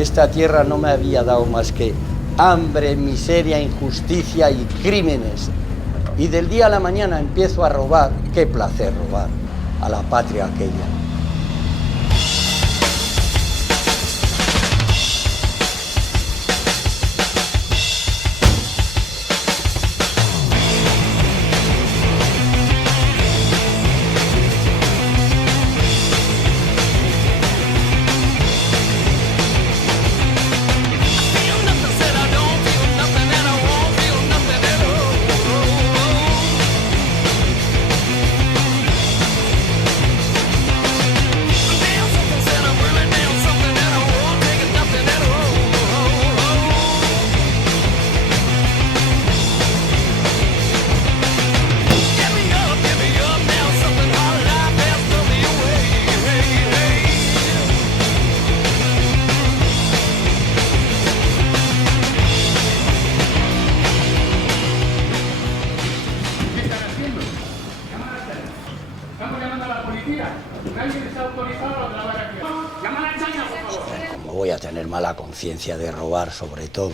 esta tierra no me había dado más que hambre, miseria, injusticia y crímenes. Y del día a la mañana empiezo a robar. Qué placer robar a la patria aquella. Estamos llamando a la policía. Nadie les ha autorizado a grabar aquí. Llama a la ensaña, por favor. ¿Cómo voy a tener mala conciencia de robar, sobre todo?